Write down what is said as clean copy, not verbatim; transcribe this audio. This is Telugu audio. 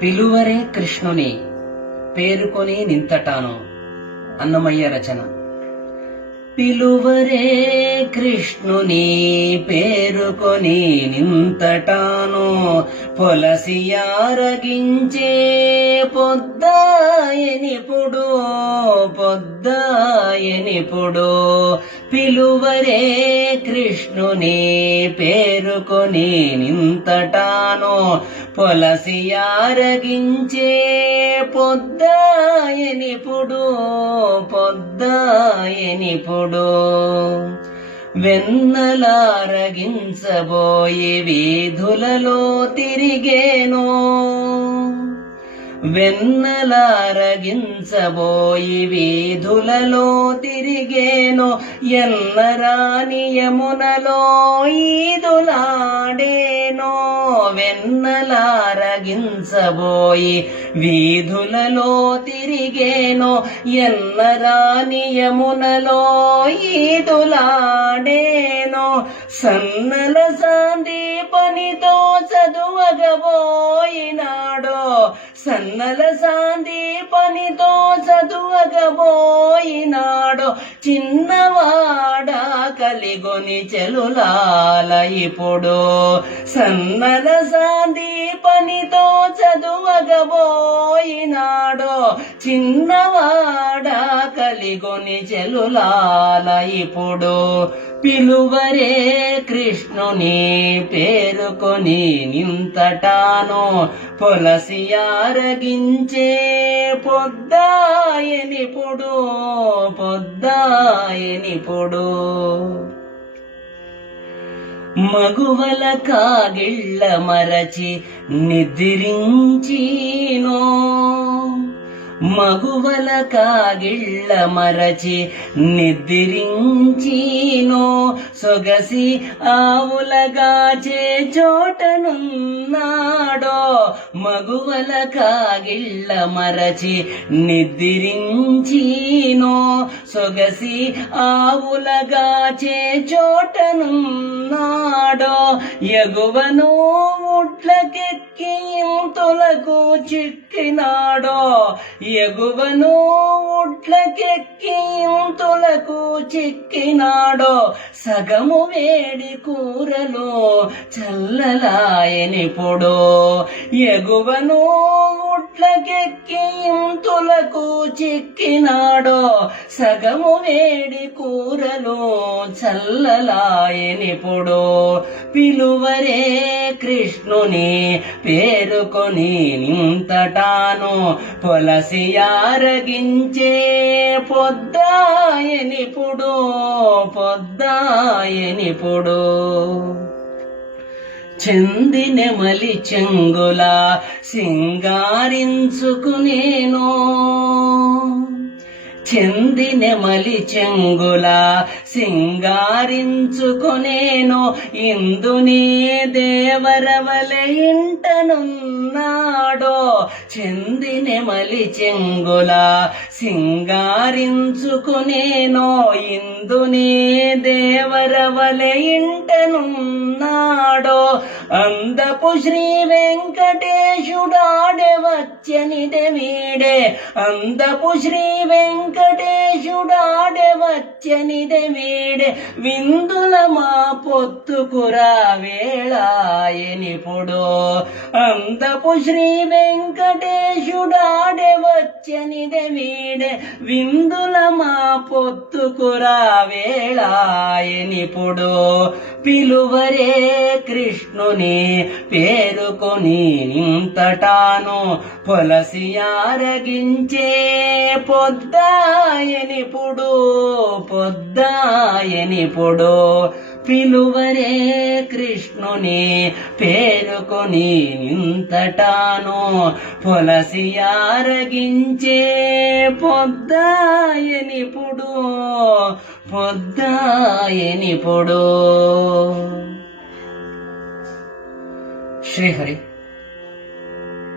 పిలువరే కృష్ణుని పేరుకొని నింతటాను. అన్నమయ్య రచన. పిలువరే కృష్ణుని పేరుకొని నింతటాను, పొలసియారగించే పొద్దాయనిపుడు పొద్దాయనిపుడు. పిలువరే కృష్ణుని పేరుకొని నింతటాను, పొలసియారగించే పొద్దాయనిపుడు పొద్దాయనిపుడు. వెన్నలారగించబోయి వీధులలో తిరిగేను, వెన్నలారగించబోయి వీధులలో తిరిగేను. ఎన్నరాని యమునలో ఈదులాడేనో, వెన్నలారగించబోయి వీధులలో తిరిగేను. ఎన్నరాని యమునలో ఈదులాడేనో. సన్నల సాందీపనితో చదువగబోయినాడో, సన్నల సాందీపనితో చదువగబోయినాడో. చిన్నవాడా కలిగొని చెలులాల ఇప్పుడు, సన్నల సాందీపనితో చదువగబోయినాడో. చిన్నవాడా కలిగొని చెలులాల ఇప్పుడు. పిలువరే కృష్ణుని పేరుకొని నింతటాను, పొలసియారగించే పొద్దాయనిపుడు పొద్దాయనిపుడు. మగువల కాగిళ్ళ మరచి నిద్రించినో, మగువల కాగిళ్ళ మరచి నిద్రించినో. సొగసి ఆవులగాచే చోటనున్నాడో, మగువల కాగిళ్ళ మరచి నిద్రించినో. సొగసి ఆవులగాచే చోటనున్నాడో. ఎగువను ఉట్లకెక్కి ఇంతులకు చిక్కినాడో, ఎగువను ఉట్లకెక్కి ఇంతులకు చిక్కినాడో. సగము వేడి కూరలు చల్లలాయనిపుడు, ఎగువను ఉట్లకెక్కి ఇంతులకు చిక్కినాడో. సగము వేడి కూరలు చల్లలాయనిపుడు. పిలువరే కృష్ణుని పేరుకొని నింతటాను, పొలసియారగించే పొద్దాయనిపుడు పొద్దాయనిపుడు. చెందినెమలి చెంగుల సింగారించుకునేనో, చెందినెమలి చెంగుల సింగారించుకొనేనో. ఇందునే దేవరవలె ఇంటనున్నాడో, చెందినెమలి చెంగుల సింగారించుకొనేనో. ఇందునే దేవరవలె ఇంటనున్నాడో. అందపు శ్రీ వెంకటేశుడాడె వచ్చనిదే వీడే, అందపు శ్రీ వెంకటేశుడాడె వచ్చనిదే వీడే. విందుల మా పొత్తుకురా వేళాయనిపుడు, అందపు శ్రీ వెంకటేశుడాడె వచ్చనిదే వీడే. విందుల మా పొత్తుకురా వేళాయనిపుడు. పిలువరే కృష్ణుని పేరుకొని నింతటాను, పొలసియారగించే పొద్దాయనిపుడు పొద్దాయనిపుడు. పిలువరే కృష్ణుని పేరుకొని నింతటాను, పొలసియారగించే పొద్దాయనిపుడు పొద్దాయనిపుడు. శ్రీహరి.